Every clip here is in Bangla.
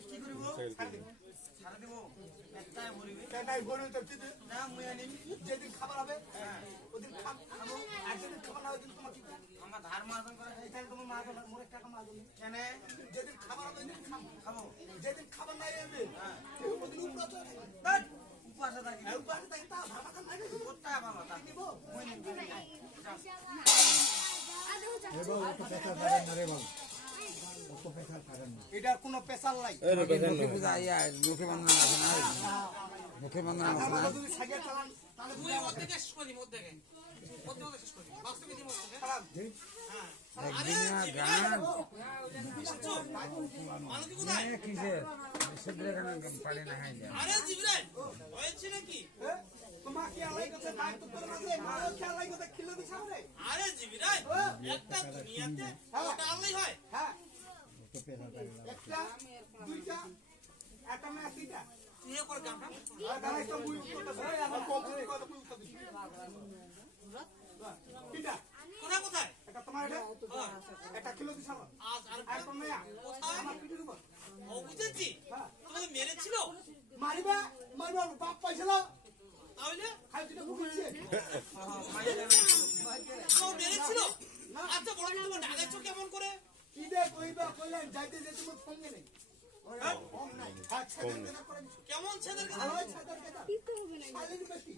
কি করিব ছাড়ে মুই আনিম যেদিন খাবার হবে হ্যাঁ ওদিন খাব- খাব আর যেদিন খাবার না ওইদিন তোমার কি করব? আমার ধার মার্জন করে খাই তাহলে তোমার মা বলে মোর এক টাকা মা দেবে কেনে যেদিন খাবার হবে ওইদিন খাব। যেদিন খাবার নাই হ্যাঁ ওদিন উপরে চলে থাকবে ধ্যাৎ, উপাসে থাকি। উপরে তাই তা ভাবা খান নাই কোথায় ভালো তা দিব মুই নিম পেশাল পারেন না রে বাবু অত পেশাল পারেন না। এটার কোনো পেশাল নাই। মুখে বন্ধন আরে জিবরাইল একটা দুনিয়াতে ওটা আল্লাহ হয় হ্যাঁ একটা দুইটা একটা না তিনটা কামটা আর তো মুই উত্তর দেব আর কম করে কথা মুই উত্তর দিছি কোথায় কোথায়? একটা তোমার এটা? হ্যাঁ, একটা খিলো দিছ আজ আর আর কোন না আমার পিঠের উপর। ও বুঝেছি। হ্যাঁ। তোমাকে মেরেছিল? মারিবা? মারিবা বাপ পাইছিল? তাহলে? খাই দিতে ভুগছে ও মেরেছিল? আচ্ছা বড় তুমি তোমার কেমন করে? কি দে কইবা কইলেন যাইতে যেতে মোর সঙ্গে নেই। কম নাই। দেনা করে দিছো। কেমন ছেদের ভালো ছাতার কথা শালির বেটি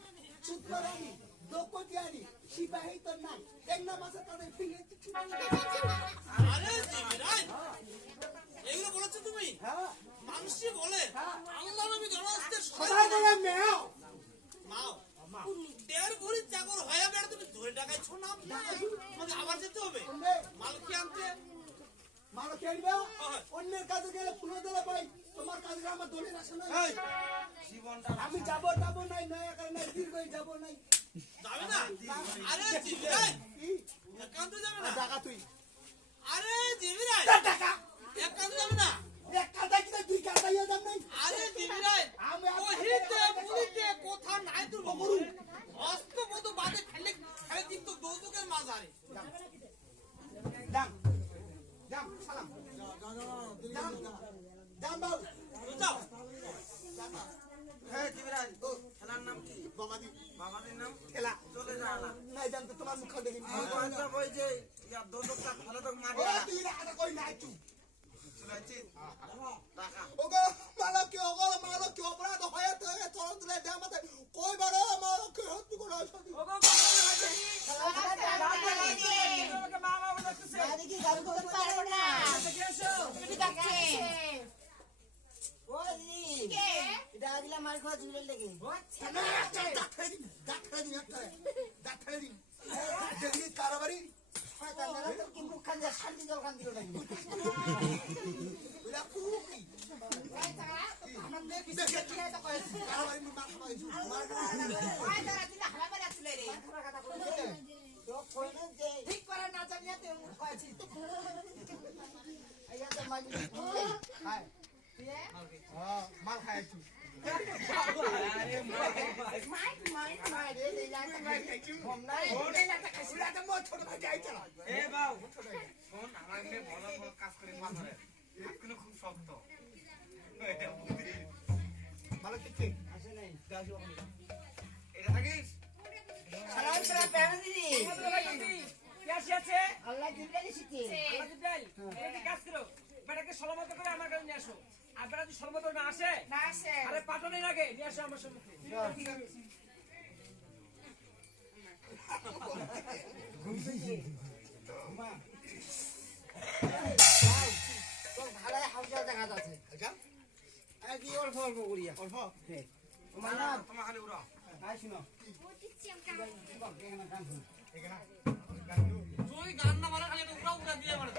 দোকতিয়ানি সিপাহী তোর নাম এক নাম আছে তাদের আরে জিবরাইল এগুলো বলেছ তুমি? হ্যাঁ। মানুষই বলে আল্লাহ নবী জনস্তের সবাই বলে মেও। মাও। দেড় ভরি চাকর হয়ে বেড়া তুমি ধরে টাকাইছো না? তোমাকে আবার যেতে হবে? কোনবে মালকি আনতে? মারো খেলবা অন্যের কাছে গেলে পুরো দিলে ভাই তোমার কাছে আমার দলের আসে না? জীবনটা আমি যাব যাব নাই নয়া করে নাই দীর্ঘ যাব নাই। যাবে না? আরে জিবিরাই একান্ত যাবে না? টাকা তুই। আরে জিবিরাই টাকা। একান্ত যাবে না? কাটা ইয়ে দাম নাই? আরে জিবিরাই আমি আর- কহিতে কোথা নাই তোর বগরু অস্ত মতো বাদে খেলে খেলে কিন্তু দৌদুকের মাঝারে দাম। দাম। সালাম। দাম। দাম বাবু। যাও হ্যাঁ জিবরাজ খেলার নাম কি? বাবাদি বাবাদের নাম? খেলা। চলে যা না নাই জানতে তোমার মুখ দেখি আচ্ছা যে ইয়া দোদকটা ফেলে তো মারি তুই রাখা কই নাই তুই চলেছি টাকা। ঝুলে লেগে কারাবারি শান্তি জল খান দিল নাকি ঠিক করে না জানিয়ে তো কয়েছি মাল খাই খুব শক্ত ভালো কিছু? আসে নাই এটা থাকিস সালাম সালাম প্যারা দিদি আল্লাহ জিবরাইল শিখে কাজ করো বেটাকে সলমত করে আমার কাছে নিয়ে আসো আর বেটা যদি সলমত না আসে? না আসে। আরে পাঠানোর আগে নিয়ে আসো আমার সম্মুখে। তোর ভালাই হাউজা দেখা যাচ্ছে কি অল্প অল্প করিয়া অল্প তোমার খালি উড়া গান না মারা খালি উড়া উড়া দিয়ে মারে